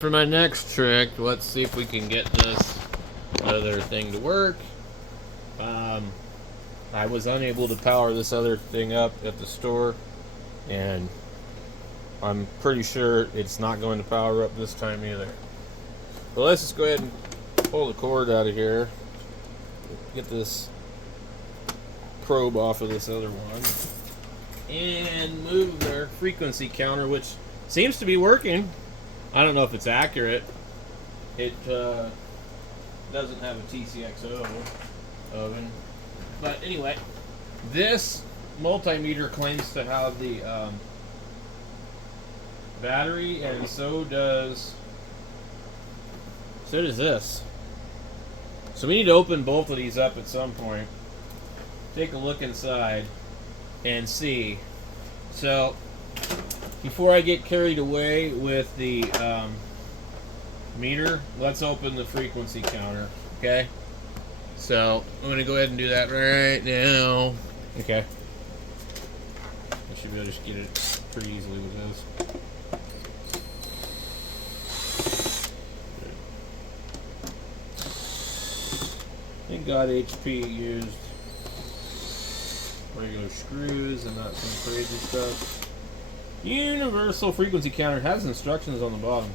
For my next trick, let's see if we can get this other thing to work. I was unable to power this other thing up at the store, and I'm pretty sure it's not going to power up this time either. But let's just go ahead and pull the cord out of here, get this probe off of this other one, and move their frequency counter, which seems to be working. I don't know if it's accurate. It doesn't have a TCXO oven. But anyway, this multimeter claims to have the battery, and so does this. So we need to open both of these up at some point. Take a look inside and see. So before I get carried away with the meter, let's open the frequency counter, okay? So I'm going to go ahead and do that right now. Okay. I should be able to just get it pretty easily with this. Thank God HP used regular screws and not some crazy stuff. Universal frequency counter has instructions on the bottom.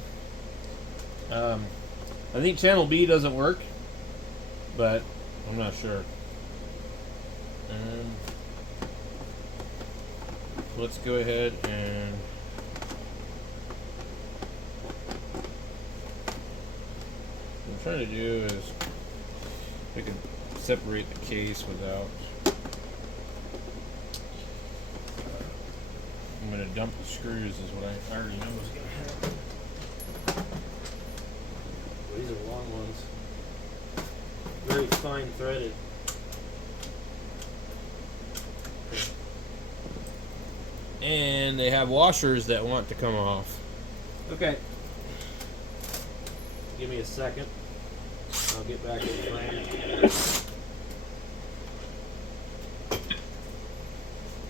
I think channel B doesn't work, but I'm not sure. Let's go ahead and what I'm trying to do is I can separate the case without. I'm going to dump the screws is what I already know is going to happen. These are long ones. Very fine threaded. Okay. And they have washers that want to come off. Okay. Give me a second. I'll get back in frame.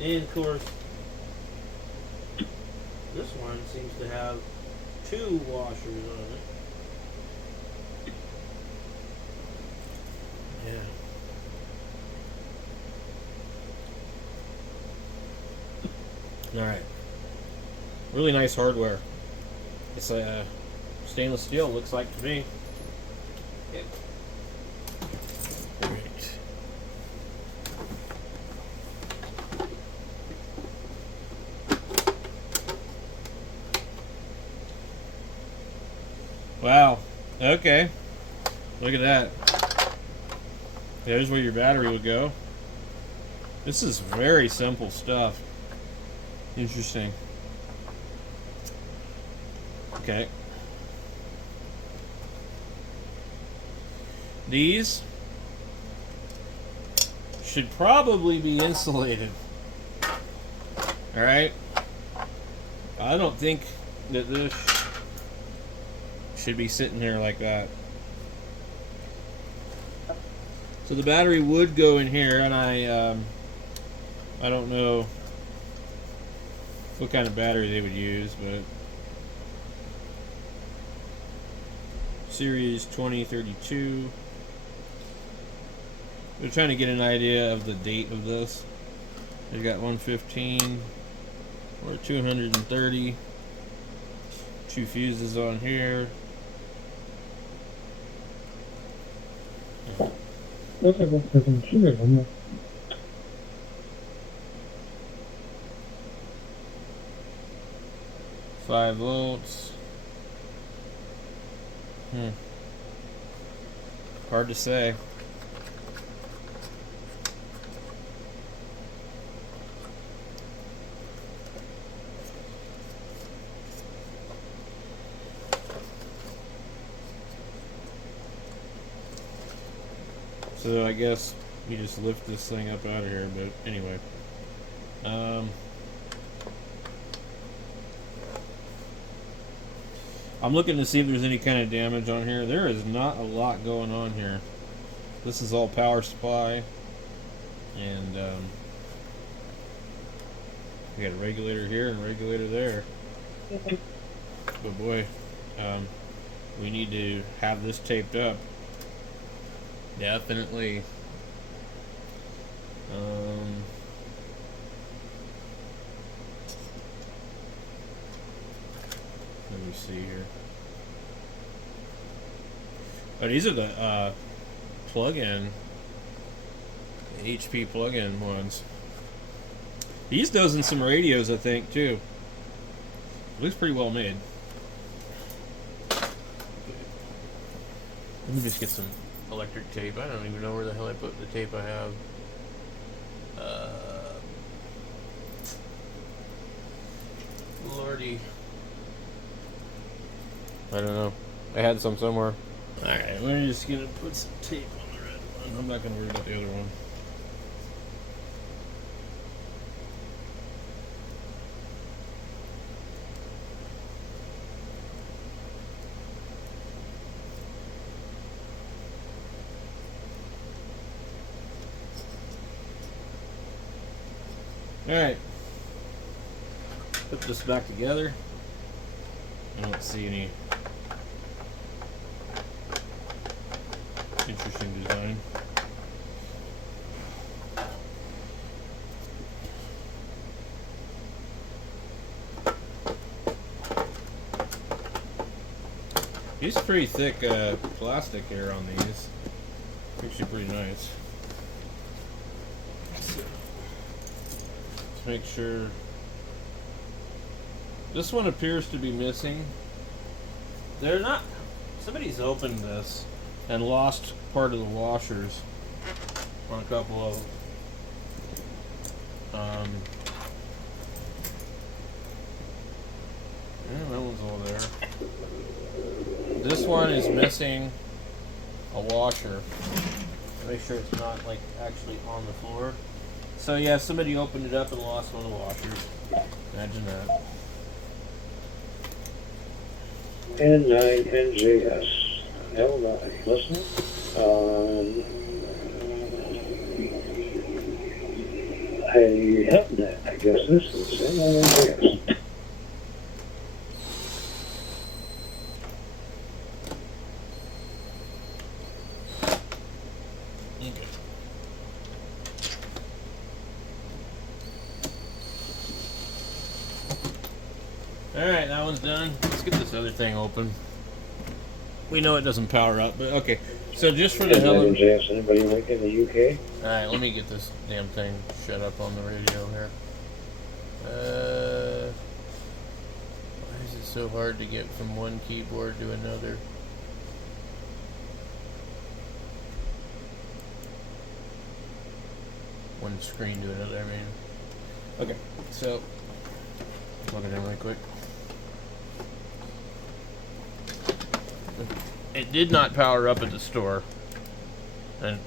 And of course, this one seems to have 2 washers on it. Yeah. Alright. Really nice hardware. It's a stainless steel, looks like to me. Okay. Great. Wow. Okay. Look at that. There's where your battery would go. This is very simple stuff. Interesting. Okay. These should probably be insulated. Alright? I don't think that this should be sitting here like that. So the battery would go in here, and I don't know what kind of battery they would use, but Series 2032. We're trying to get an idea of the date of this. They got 115 or 230. 2 fuses on here. Five volts. Hard to say. So I guess you just lift this thing up out of here, but anyway. I'm looking to see if there's any kind of damage on here. There is not a lot going on here. This is all power supply, and we got a regulator here and a regulator there. But boy, we need to have this taped up. Definitely. Let me see here. Oh, these are the plug-in, HP plug-in ones. These does in some radios, I think, too. Looks pretty well made. Let me just get some electric tape. I don't even know where the hell I put the tape I have. Lordy. I don't know. I had some somewhere. Alright, we're just gonna put some tape on the red one. I'm not gonna worry about the other one. Alright. Put this back together. I don't see any interesting design. It's pretty thick plastic here on these. Actually pretty nice. Let's make sure. This one appears to be missing. They're not. Somebody's opened this and lost part of the washers on a couple of them. Yeah, that one's all there. This one is missing a washer. Make sure it's not like actually on the floor. So yeah, somebody opened it up and lost one of the washers. Imagine that. N9NJS. L9. Listen. I have that. I guess this is N9NJS. Alright, that one's done. Let's get this other thing open. We know it doesn't power up, but okay. So just for the hell of it. Anybody like in the UK? Alright, let me get this damn thing shut up on the radio here. Why is it so hard to get from one keyboard to another? One screen to another, I mean. Okay, so plug it in really quick. It did not power up at the store, and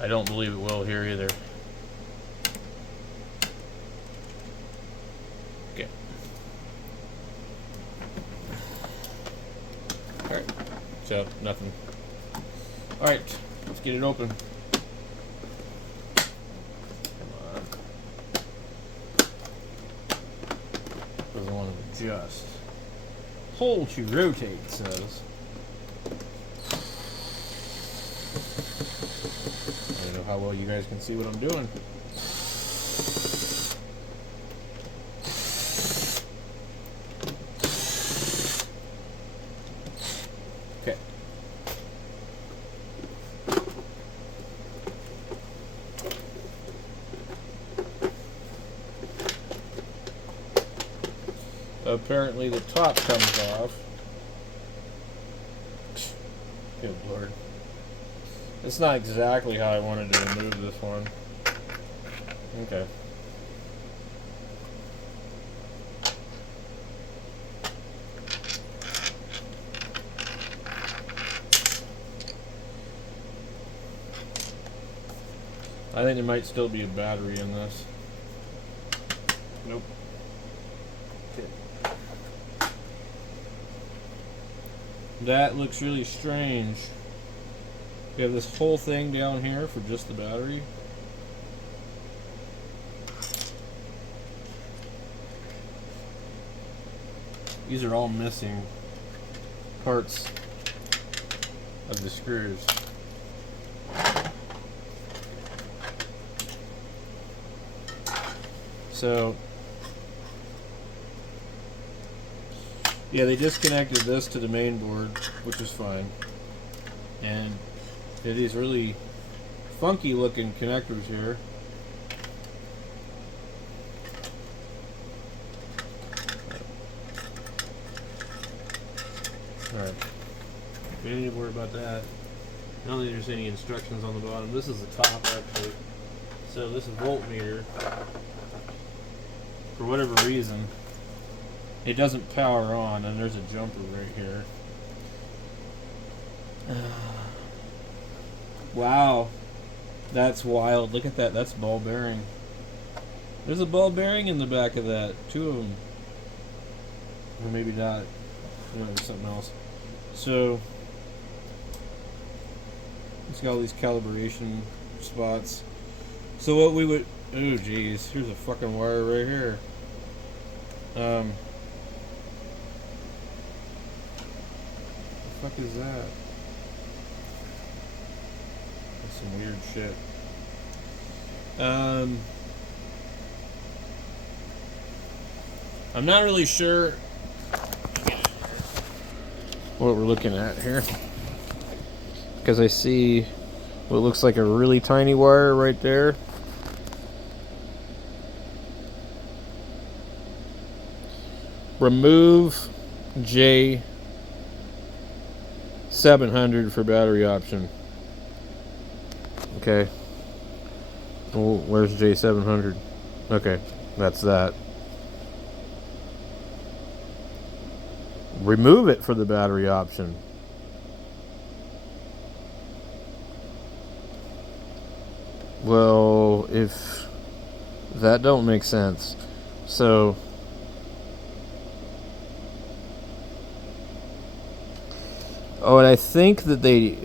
I don't believe it will here either. Okay. Alright, so nothing. Alright, let's get it open. Come on. Doesn't want to adjust. Hold to rotate, it says. I don't know how well you guys can see what I'm doing. Okay. Apparently the top comes off. Good Lord. It's not exactly how I wanted to remove this one. Okay. I think there might still be a battery in this. Nope. Okay. That looks really strange. We have this whole thing down here for just the battery. These are all missing. parts of the screws. So, yeah, they disconnected this to the main board, which is fine. And there are these really funky looking connectors here. Alright, we don't need to worry about that. I don't think there's any instructions on the bottom. This is the top, actually. So this is voltmeter. For whatever reason, it doesn't power on, and there's a jumper right here. Wow, that's wild. Look at that. That's ball bearing. There's a ball bearing in the back of that. 2 of them. Or maybe not. No, there's something else. So, it's got all these calibration spots. So what we would... Oh, geez. Here's a fucking wire right here. The fuck is that? That's some weird shit. I'm not really sure what we're looking at here, because I see what looks like a really tiny wire right there. Remove J700 for battery option. Okay. Well, where's J700? Okay, that's that. Remove it for the battery option. Well, if that don't make sense. So what I think that they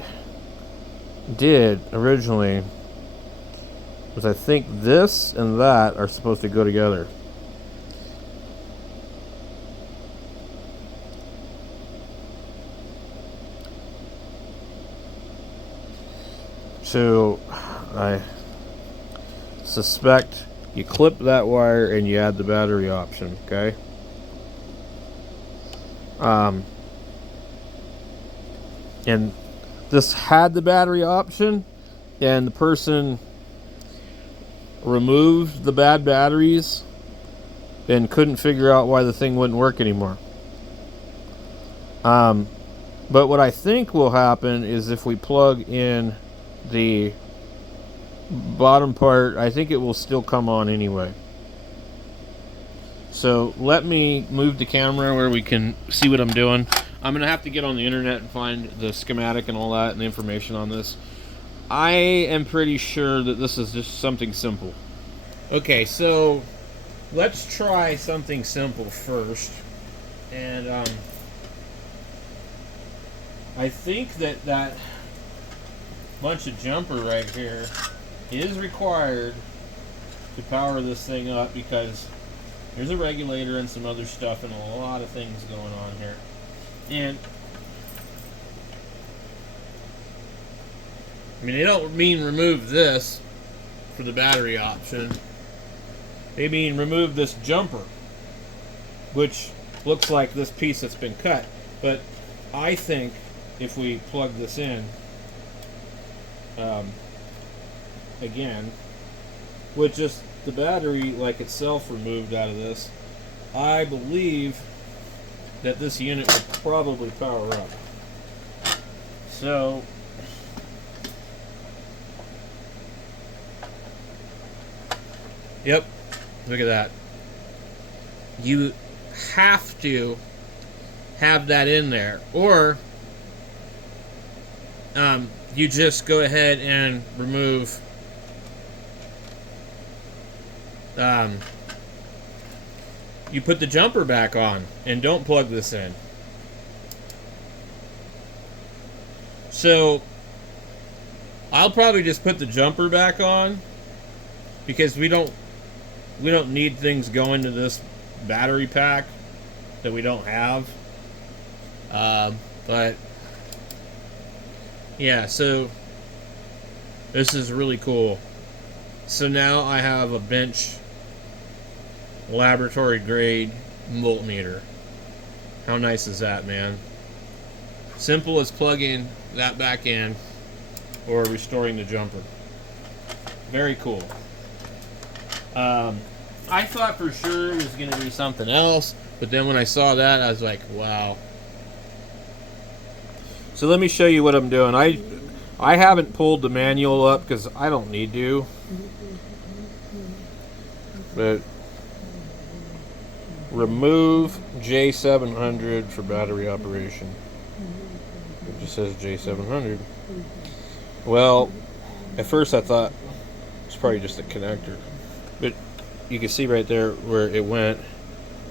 did originally was, I think this and that are supposed to go together. So I suspect you clip that wire and you add the battery option, okay? And this had the battery option, and the person removed the bad batteries and couldn't figure out why the thing wouldn't work anymore. But what I think will happen is, if we plug in the bottom part, I think it will still come on anyway. So let me move the camera where we can see what I'm doing. I'm going to have to get on the internet and find the schematic and all that and the information on this. I am pretty sure that this is just something simple. Okay, so let's try something simple first. And I think that bunch of jumper right here is required to power this thing up, because there's a regulator and some other stuff and a lot of things going on here. And I mean, they don't mean remove this for the battery option. They mean remove this jumper, which looks like this piece that's been cut. But I think if we plug this in again, with just the battery like itself removed out of this, I believe that this unit will probably power up. So yep, look at that. You have to have that in there, or you just go ahead and remove you put the jumper back on and don't plug this in. So I'll probably just put the jumper back on, because we don't need things going to this battery pack that we don't have. But yeah, so this is really cool. So now I have a bench laboratory grade multimeter. How nice is that, man? Simple as plugging that back in or restoring the jumper. Very cool. I thought for sure it was going to be something else, but then when I saw that, I was like, wow. So let me show you what I'm doing. I haven't pulled the manual up because I don't need to. But remove J700 for battery operation. It just says J700. Well, at first I thought it's probably just a connector. But you can see right there where it went.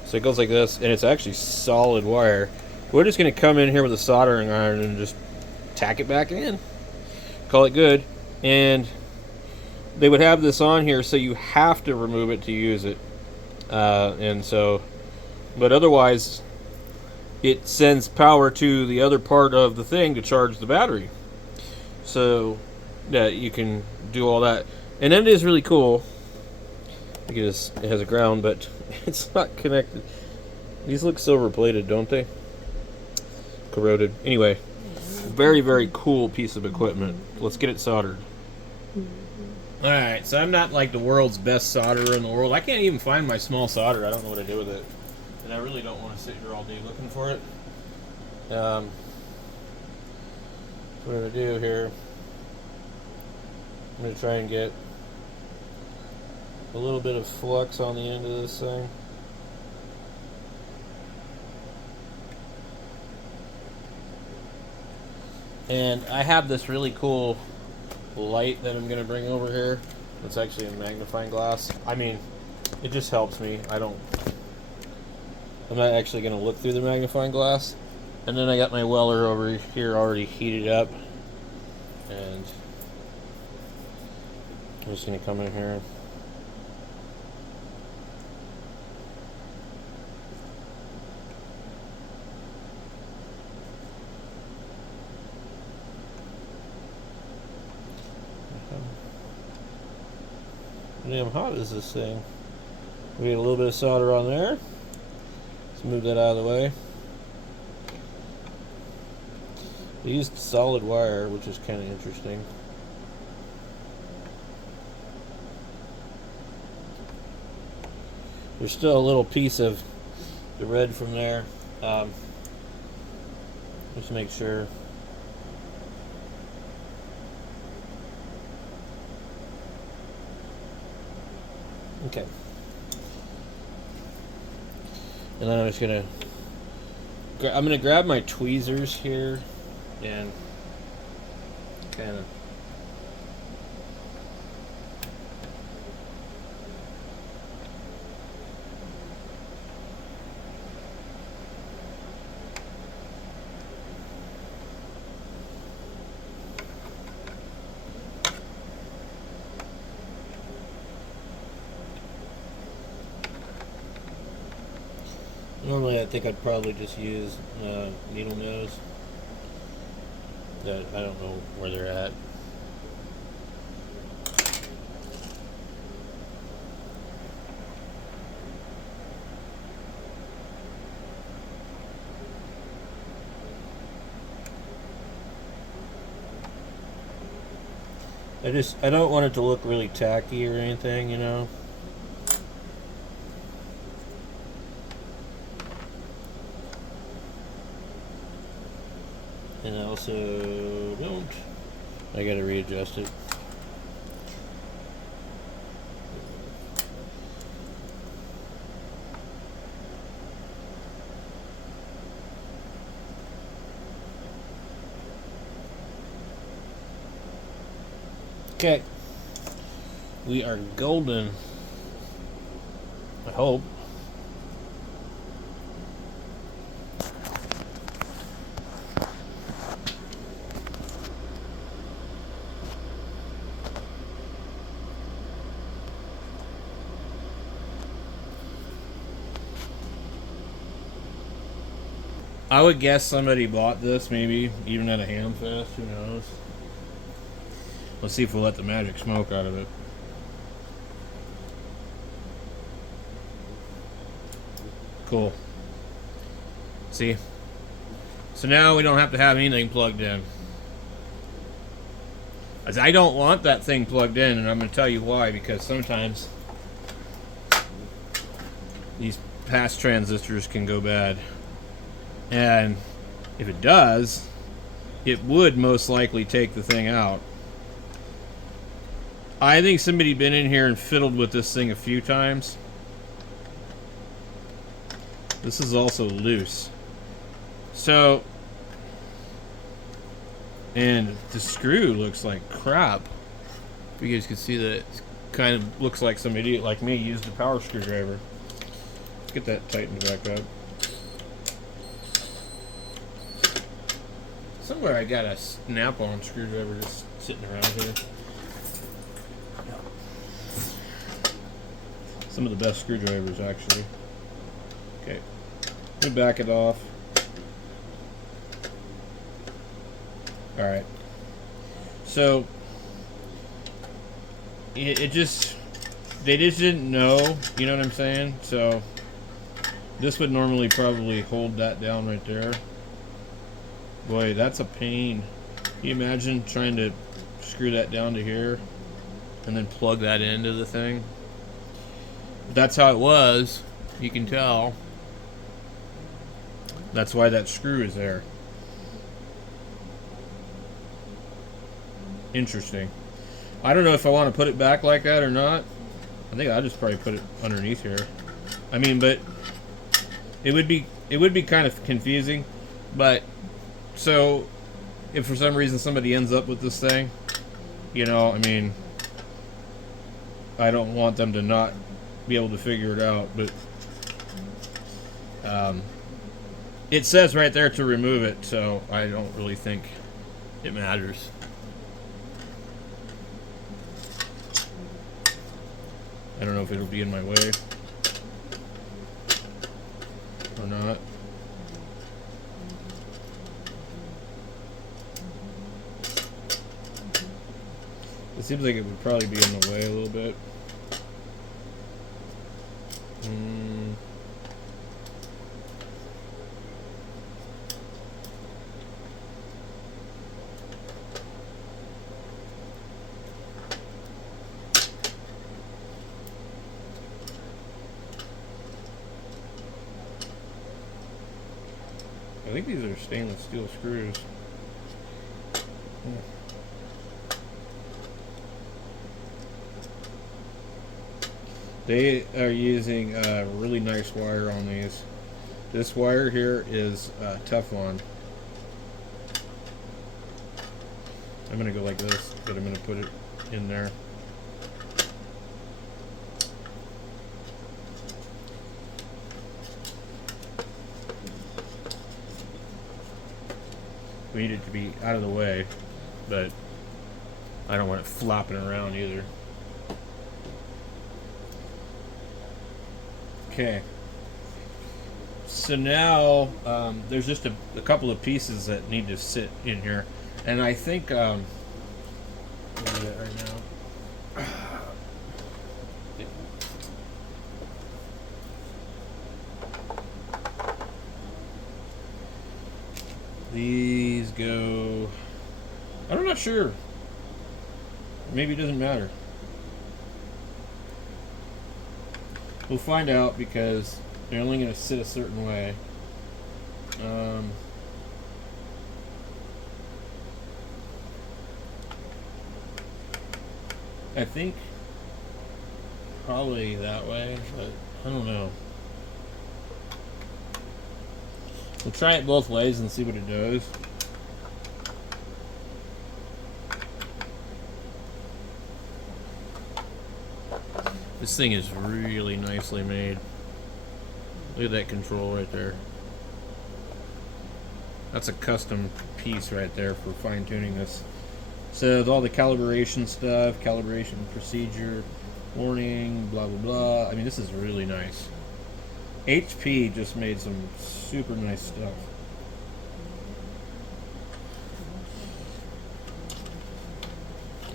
So it goes like this, and it's actually solid wire. We're just going to come in here with a soldering iron and just tack it back in. Call it good. And they would have this on here, so you have to remove it to use it. And so, but otherwise, it sends power to the other part of the thing to charge the battery. So, yeah, you can do all that. And then it is really cool. Because it has a ground, but it's not connected. These look silver plated, don't they? Corroded. Anyway, very, very cool piece of equipment. Let's get it soldered. Alright, so I'm not like the world's best solderer in the world. I can't even find my small solder. I don't know what to do with it. And I really don't want to sit here all day looking for it. What I'm going to do here, I'm going to try and get a little bit of flux on the end of this thing. And I have this really cool light that I'm going to bring over here. It's actually a magnifying glass. I mean, it just helps me. I'm not actually going to look through the magnifying glass. And then I got my welder over here already heated up. And I'm just going to come in here. Damn hot is this thing. We get a little bit of solder on there. Let's move that out of the way. They used solid wire, which is kind of interesting. There's still a little piece of the red from there. Just make sure. Okay. And then I'm just gonna grab my tweezers here and kind of normally I think I'd probably just use needle nose. That I don't know where they're at. I don't want it to look really tacky or anything, you know. And I also don't. I gotta readjust it. Okay. We are golden. I hope. I would guess somebody bought this, maybe even at a ham fest. Who knows? Let's see if we'll let the magic smoke out of it. Cool. See? So now we don't have to have anything plugged in. As I don't want that thing plugged in, and I'm going to tell you why, because sometimes these pass transistors can go bad. And if it does, it would most likely take the thing out. I think somebody been in here and fiddled with this thing a few times. This is also loose. So, and the screw looks like crap. You guys can see that it kind of looks like some idiot like me used a power screwdriver. Let's get that tightened back up. Somewhere I got a snap-on screwdriver just sitting around here. Some of the best screwdrivers, actually. Okay, let me back it off. Alright. So, it just, they just didn't know, you know what I'm saying? So, this would normally probably hold that down right there. Boy, that's a pain. Can you imagine trying to screw that down to here and then plug that into the thing? That's how it was. You can tell. That's why that screw is there. Interesting. I don't know if I want to put it back like that or not. I think I'll just probably put it underneath here. I mean, but it would be kind of confusing. But so if for some reason somebody ends up with this thing, you know, I mean, I don't want them to not be able to figure it out, but it says right there to remove it, so I don't really think it matters. I don't know if it'll be in my way or not. It seems like it would probably be in the way a little bit. I think these are stainless steel screws. They are using a really nice wire on these. This wire here is Teflon. I'm going to go like this, but I'm going to put it in there. We need it to be out of the way, but I don't want it flopping around either. Okay. So now there's just a couple of pieces that need to sit in here, and I think I'll do that right now. These go, I'm not sure. Maybe it doesn't matter. We'll find out because they're only going to sit a certain way. I think probably that way, but I don't know. We'll try it both ways and see what it does. This thing is really nicely made. Look at that control right there. That's a custom piece right there for fine-tuning this. So with all the calibration stuff, calibration procedure, warning, blah blah blah. I mean, this is really nice. HP just made some super nice stuff.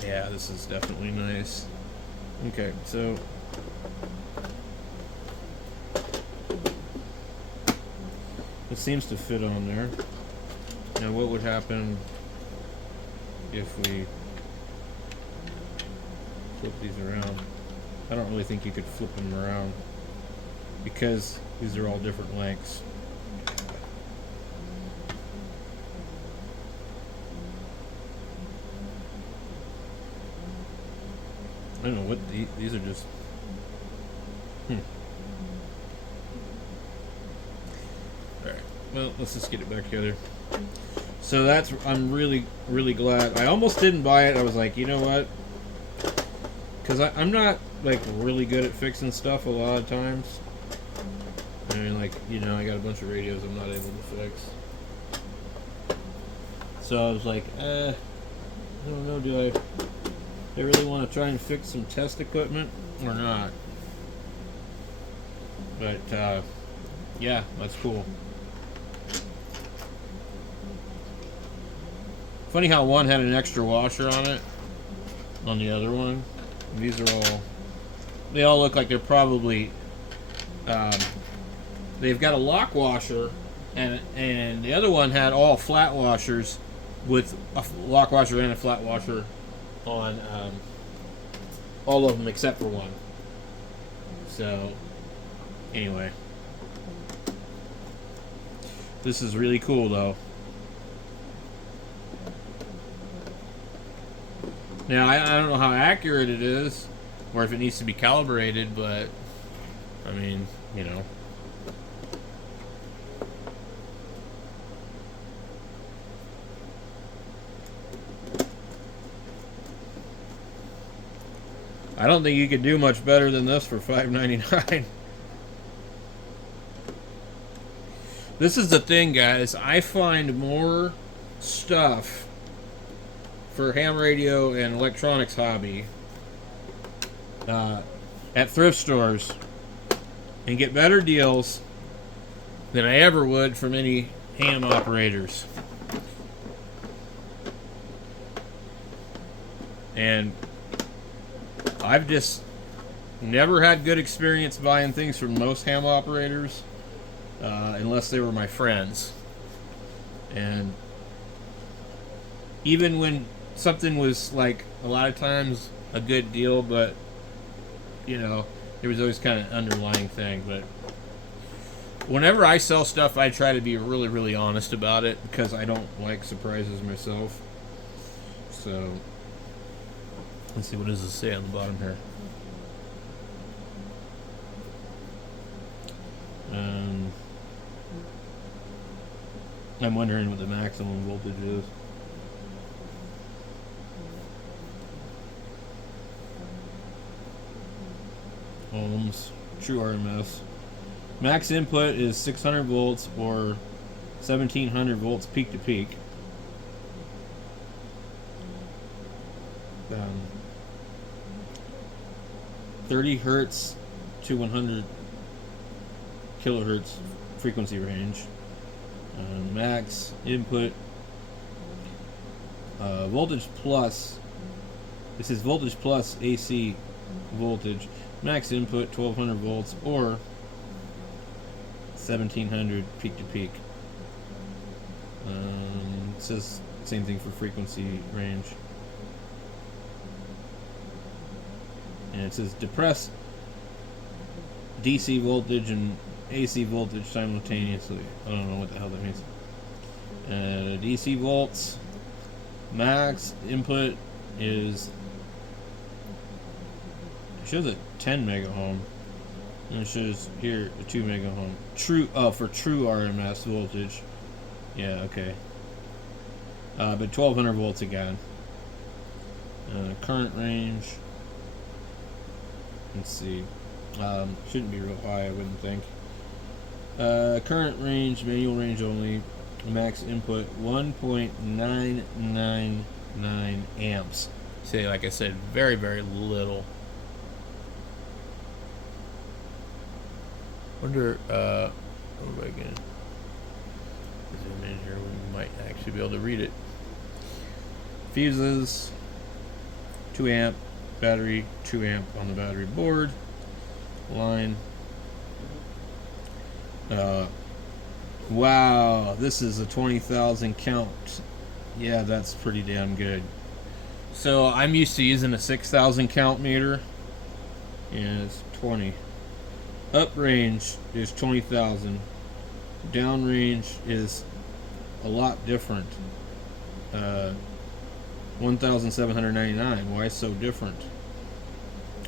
Yeah, this is definitely nice. Okay, so it seems to fit on there. Now what would happen if we flip these around? I don't really think you could flip them around because these are all different lengths. I don't know what these are just. Alright, well, let's just get it back together. So that's, I'm really, really glad. I almost didn't buy it. I was like, you know what? Because I'm not, like, really good at fixing stuff a lot of times. I mean, like, you know, I got a bunch of radios I'm not able to fix. So I was like, I don't know, do I really want to try and fix some test equipment or not? But, yeah, that's cool. Funny how one had an extra washer on it, on the other one. And these are all, they all look like they're probably, they've got a lock washer, and the other one had all flat washers with a lock washer and a flat washer on all of them except for one. So, anyway. This is really cool though. Now, I don't know how accurate it is, or if it needs to be calibrated, but, I mean, you know. I don't think you could do much better than this for $5.99. This is the thing, guys. I find more stuff for ham radio and electronics hobby at thrift stores and get better deals than I ever would from any ham operators. And I've just never had good experience buying things from most ham operators unless they were my friends. And even when something was like a lot of times a good deal, but you know, there was always kind of an underlying thing. But whenever I sell stuff, I try to be really, really honest about it because I don't like surprises myself. So let's see, what does it say on the bottom here? I'm wondering what the maximum voltage is. Ohms, true RMS. Max input is 600 volts or 1700 volts peak to peak. 30 hertz to 100 kilohertz frequency range. Max input voltage plus. This is voltage plus AC voltage. Max input 1200 volts or 1700 peak to peak. It says same thing for frequency range. And it says depress DC voltage and AC voltage simultaneously. I don't know what the hell that means. DC volts max input is, it shows a 10 mega ohm, and it shows here a 2 mega ohm. True, for true RMS voltage. Yeah, okay. But 1200 volts again. Current range. Let's see. Shouldn't be real high, I wouldn't think. Current range, manual range only. Max input 1.999 amps. Say, like I said, very, very little. Wonder, what am I gonna zoom in here? We might actually be able to read it. Fuses. 2 amp battery, 2 amp on the battery board line. Wow, this is a 20,000 count. Yeah, that's pretty damn good. So I'm used to using a 6,000 count meter. Yeah, it's 20. Up range is 20,000. Down range is a lot different. 1,799. Why so different?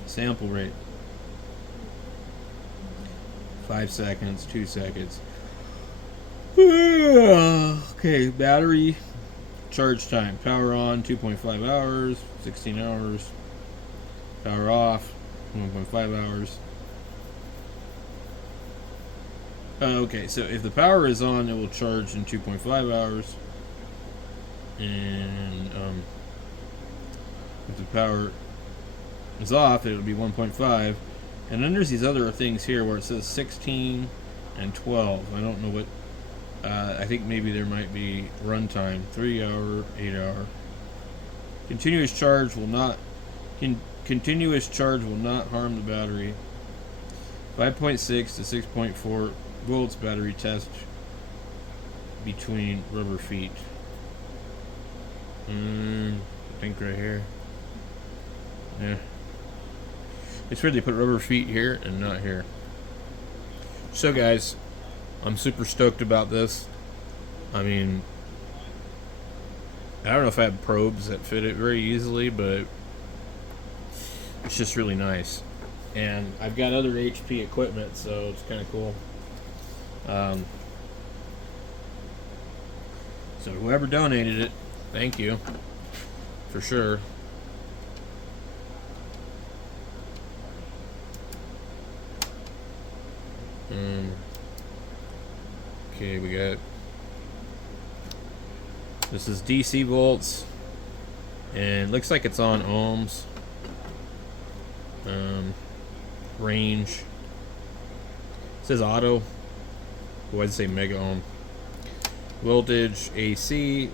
Sample rate. 5 seconds, 2 seconds. Okay, battery charge time. Power on 2.5 hours, 16 hours. Power off 1.5 hours. Okay, so if the power is on, it will charge in 2.5 hours. And if the power is off, it will be 1.5. And then there's these other things here where it says 16 and 12. I don't know what. I think maybe there might be runtime. 3 hour, 8 hour. Continuous charge will not. Continuous charge will not harm the battery. 5.6 to 6.4 volts battery test between rubber feet. I think right here. Yeah. It's weird they put rubber feet here and not here. So guys, I'm super stoked about this. I mean, I don't know if I have probes that fit it very easily, but it's just really nice. And I've got other HP equipment, so it's kind of cool. So whoever donated it, thank you for sure. Okay, we got, this is DC volts, and looks like it's on ohms. Range, it says auto. Why does it say mega ohm? Voltage AC,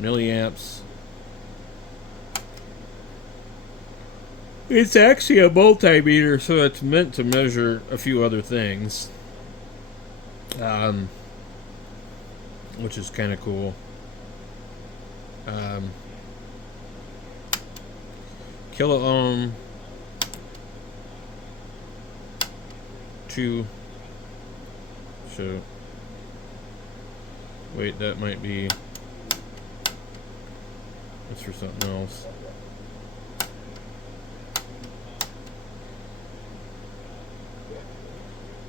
milliamps. It's actually a multimeter, so it's meant to measure a few other things, which is kind of cool. Kilo ohm, 2. So wait, that might be, that's for something else.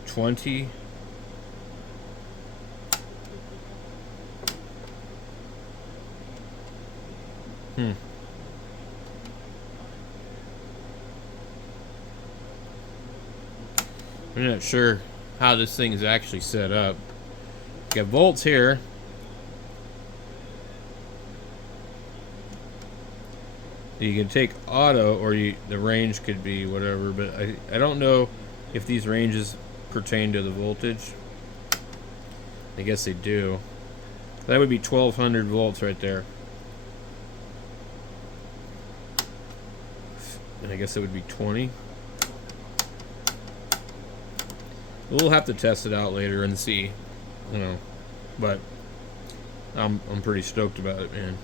$20. I'm not sure how this thing is actually set up. Got volts here. You can take auto, or the range could be whatever, but I don't know if these ranges pertain to the voltage. I guess they do. That would be 1200 volts right there. And I guess it would be 20. We'll have to test it out later and see, you know. But I'm pretty stoked about it, man.